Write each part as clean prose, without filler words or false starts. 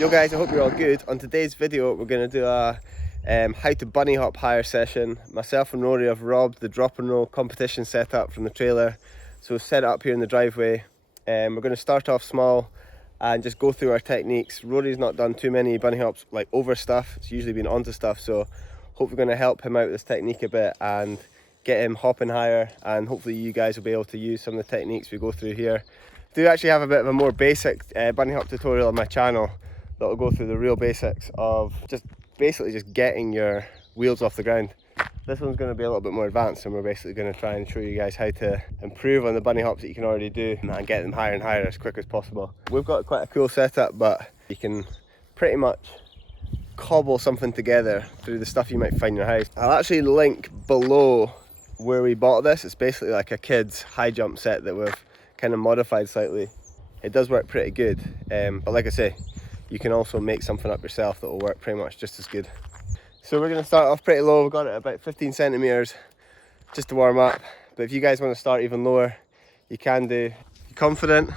Yo guys, I hope you're all good. On today's video we're going to do a how to bunny hop hire session. Myself and Rory have robbed the drop and roll competition setup from the trailer, so we've set it up here in the driveway. We're going to start off small and just go through our techniques. Rory's not done too many bunny hops like over stuff, it's usually been onto stuff, so hope we're going to help him out with this technique a bit and get him hopping higher, and hopefully you guys will be able to use some of the techniques we go through here. I do actually have a bit of a more basic bunny hop tutorial on my channel that will go through the real basics of basically just getting your wheels off the ground. This one's going to be a little bit more advanced, and we're basically going to try and show you guys how to improve on the bunny hops that you can already do and get them higher and higher as quick as possible. We've got quite a cool setup, but you can pretty much cobble something together through the stuff you might find in your house. I'll actually link below where we bought this. It's basically like a kid's high jump set that we've kind of modified slightly. It does work pretty good, but like I say, you can also make something up yourself that will work pretty much just as good. So we're going to start off pretty low. We've got it at about 15 centimeters just to warm up, but if you guys want to start even lower, you can do. You confident?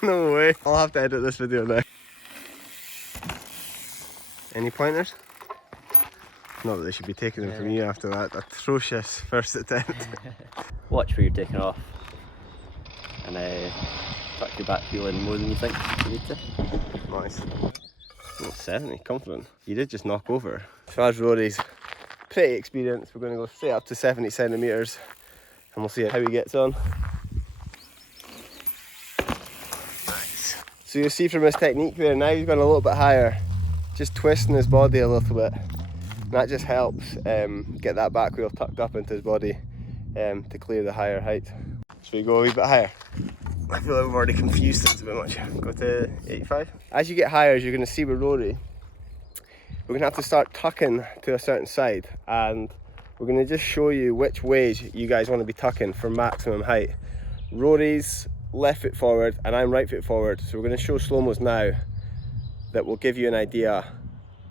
No way. I'll have to edit this video now. Any pointers? Not that they should be taking them from you after that atrocious first attempt. Watch where you're taking off, and tuck your back heel in more than you think you need to. Nice. Oh, 70, confident. You did just knock over. So as Rory's pretty experienced, we're going to go straight up to 70 centimeters and we'll see how he gets on. Nice. So you'll see from his technique there, now he's gone a little bit higher, just twisting his body a little bit. And that just helps get that back wheel tucked up into his body to clear the higher height. Should we go a wee bit higher? I feel like we've already confused things a bit much. Go to 85. As you get higher, as you're going to see with Rory, we're going to have to start tucking to a certain side, and we're going to just show you which ways you guys want to be tucking for maximum height. Rory's left foot forward and I'm right foot forward, so we're going to show slow-mos now that will give you an idea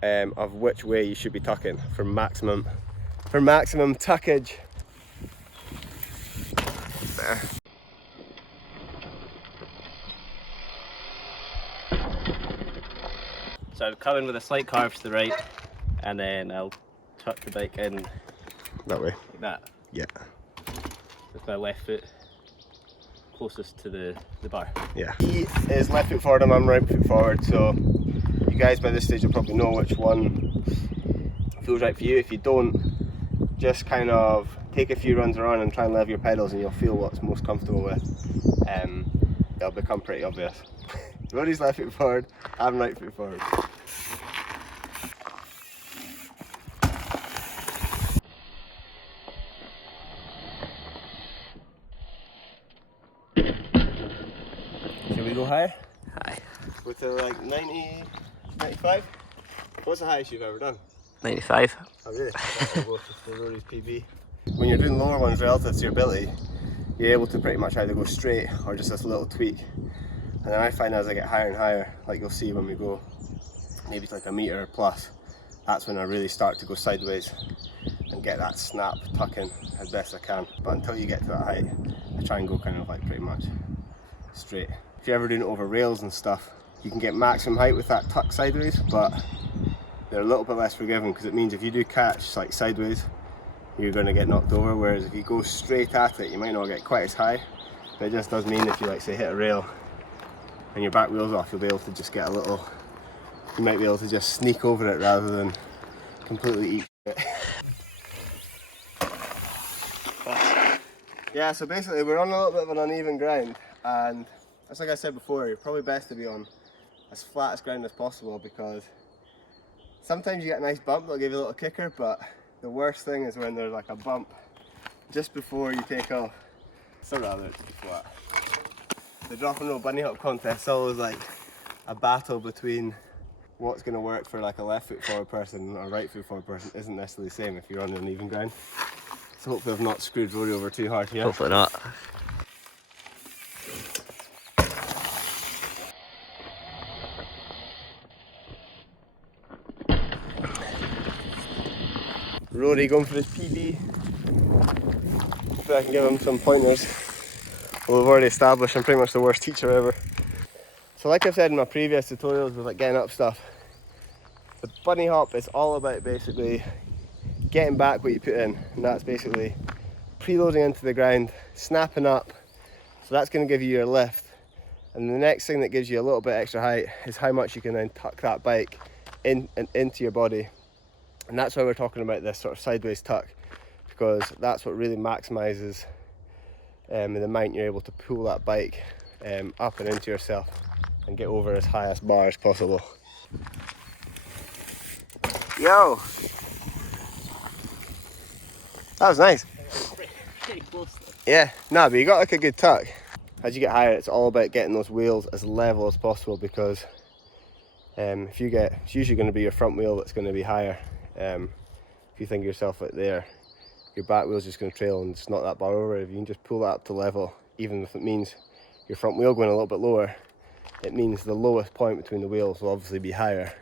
of which way you should be tucking for maximum tuckage. There. So I'll come in with a slight carve to the right, and then I'll tuck the bike in That way? like that. Yeah. With my left foot closest to the bar. Yeah. He is left foot forward and I'm right foot forward, so you guys by this stage will probably know which one feels right for you. If you don't, just kind of take a few runs around and try and level your pedals and you'll feel what's most comfortable with. It'll become pretty obvious. Rory's left foot forward, I'm right foot forward. Shall we go higher? High. Go to like 90, 95? What's the highest you've ever done? 95. Oh really? I'll go for Rory's PB. When you're doing lower ones relative to your ability, you're able to pretty much either go straight or just this little tweak. And then I find as I get higher and higher, like you'll see when we go maybe to like a metre plus, that's when I really start to go sideways and get that snap tucking as best I can. But until you get to that height, I try and go kind of like pretty much straight. If you're ever doing it over rails and stuff, you can get maximum height with that tuck sideways, but they're a little bit less forgiving because it means if you do catch like sideways, you're going to get knocked over, whereas if you go straight at it, you might not get quite as high. But it just does mean if you like say hit a rail and your back wheel's off, you'll be able to just get a little, you might be able to just sneak over it rather than completely eat it. Yeah, so basically we're on a little bit of an uneven ground, and that's like I said before, you're probably best to be on as flat as ground as possible, because sometimes you get a nice bump that'll give you a little kicker, but the worst thing is when there's like a bump just before you take off. So rather it's flat. The drop and roll bunny hop contest is always like a battle between what's going to work for like a left foot forward person or a right foot forward person isn't necessarily the same if you're on an even ground. So hopefully I've not screwed Rory over too hard here. Hopefully not. Rory going for his PB. Hopefully I can give him some pointers Well, we've already established I'm pretty much the worst teacher ever. So like I've said in my previous tutorials with like getting up stuff, the bunny hop is all about basically getting back what you put in, and that's basically preloading into the ground, snapping up, so that's going to give you your lift, and the next thing that gives you a little bit extra height is how much you can then tuck that bike in and into your body. And that's why we're talking about this sort of sideways tuck, because that's what really maximizes the amount you're able to pull that bike up and into yourself and get over as high as bar as possible. Yo! That was nice. Pretty close though. Yeah, no, but you got like a good tuck. As you get higher, it's all about getting those wheels as level as possible, because it's usually going to be your front wheel that's going to be higher. If you think of yourself out there, your back wheel's just going to trail and it's not that bar over. If you can just pull that up to level, even if it means your front wheel going a little bit lower, it means the lowest point between the wheels will obviously be higher,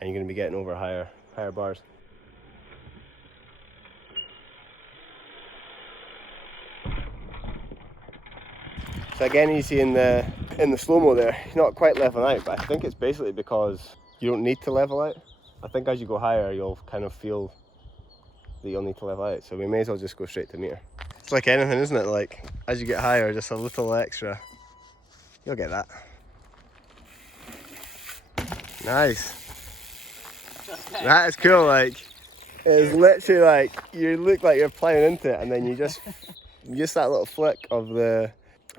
and you're going to be getting over higher bars. So again, you see in the slow-mo there, you're not quite leveling out, but I think it's basically because you don't need to level out. I think as you go higher, you'll kind of feel that you'll need to level out, so we may as well just go straight to meter. It's like anything, isn't it? Like, as you get higher, just a little extra, you'll get that. Nice. That is cool. Like, it's literally like, you look like you're plowing into it, and then you just that little flick of the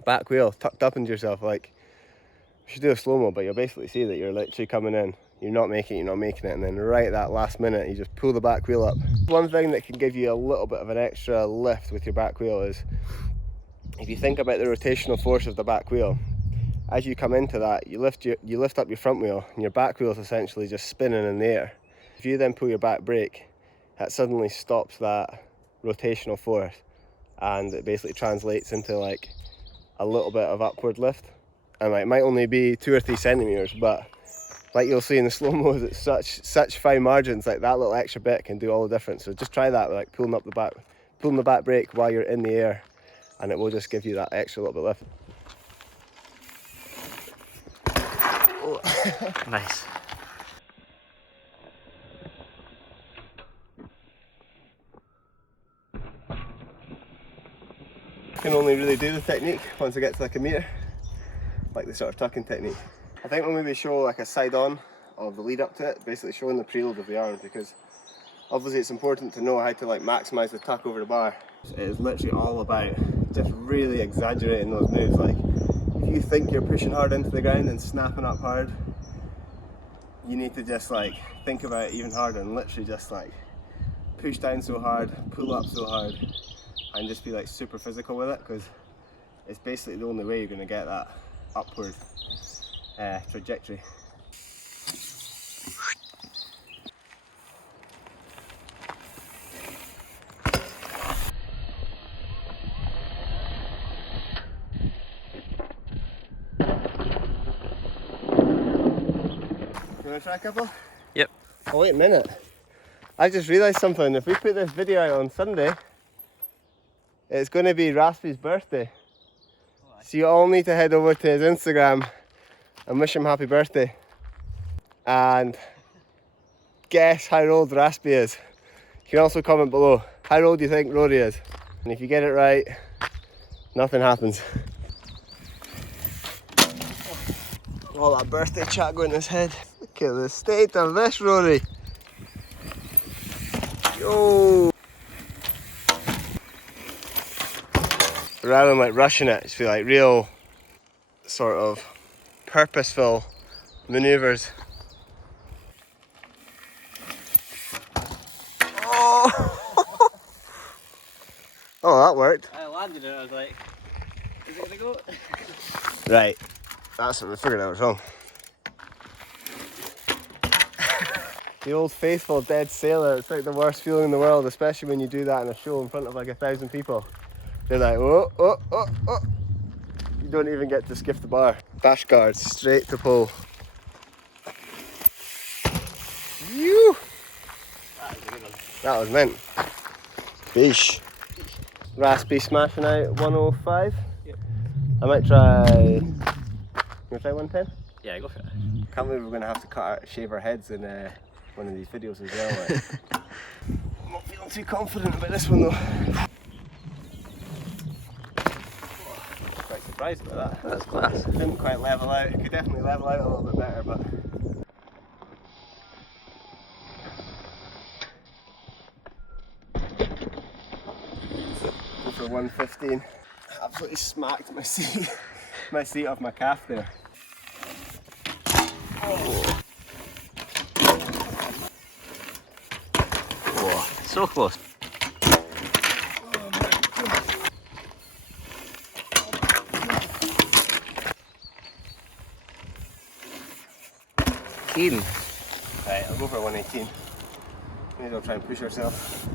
back wheel tucked up into yourself. Like, you should do a slow-mo, but you'll basically see that you're literally coming in, you're not making it, and then right at that last minute you just pull the back wheel up. One thing that can give you a little bit of an extra lift with your back wheel is, if you think about the rotational force of the back wheel, as you come into that, you lift up your front wheel, and your back wheel is essentially just spinning in the air. If you then pull your back brake, that suddenly stops that rotational force, and it basically translates into like a little bit of upward lift, and like, it might only be 2 or 3 centimeters, but like you'll see in the slow-mos, it's such fine margins. Like, that little extra bit can do all the difference. So just try that, like pulling the back brake while you're in the air, and it will just give you that extra little bit lift. Nice. I can only really do the technique once I get to like a meter, like the sort of tucking technique. I think we'll maybe show like a side on of the lead up to it, basically showing the preload of the arms, because obviously it's important to know how to like maximize the tuck over the bar. It is literally all about just really exaggerating those moves. Like, if you think you're pushing hard into the ground and snapping up hard, you need to just like think about it even harder and literally just like push down so hard, pull up so hard, and just be like super physical with it, because it's basically the only way you're going to get that upward trajectory. You want to try a couple? Yep. Oh, wait a minute. I just realised something. If we put this video out on Sunday, it's going to be Raspy's birthday. So you all need to head over to his Instagram and wish him happy birthday. And guess how old Raspy is. You can also comment below. How old do you think Rory is? And if you get it right, nothing happens. All that birthday chat going in his head. Look at the state of this, Rory. Yo! Rather than like rushing it, just be like real sort of purposeful maneuvers. Oh! Oh, that worked. I landed it, I was like, is it gonna go? Right, that's what we figured out was wrong. The old faithful dead sailor, it's like the worst feeling in the world, especially when you do that in a show in front of like 1,000 people. They're like, oh, oh, oh, oh. You don't even get to skiff the bar. Bash guards, straight to pole. Phew! That was mint. Beesh. Raspy smashing out 105. Yep. I might try. You wanna try 110? Yeah, go for it. Can't believe we're gonna have to shave our heads in one of these videos as well. Like. I'm not feeling too confident about this one though. Quite surprised about that. That's class. Didn't quite level out. It could definitely level out a little bit better, but. Go for 115. Absolutely smacked my seat off my calf there. Oh. Whoa, so close. Keen. Right, I'll go for 118. Maybe I'll try and push ourselves.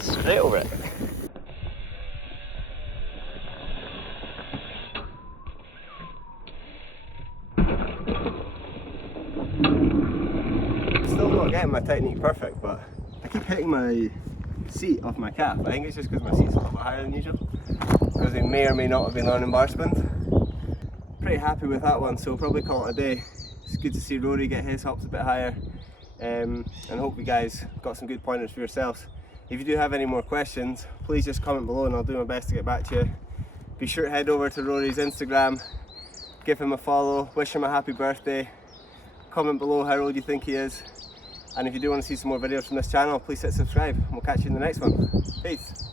Straight over it. Still not getting my technique perfect, but I keep hitting my seat off my calf. I think it's just because my seat's a little bit higher than usual, because we may or may not have been learning bar spins. Pretty happy with that one, so we'll probably call it a day. It's good to see Rory get his hops a bit higher, and hope you guys got some good pointers for yourselves. If you do have any more questions, please just comment below and I'll do my best to get back to you. Be sure to head over to Rory's Instagram, give him a follow, wish him a happy birthday, comment below how old you think he is, and if you do want to see some more videos from this channel, please hit subscribe and we'll catch you in the next one. Peace!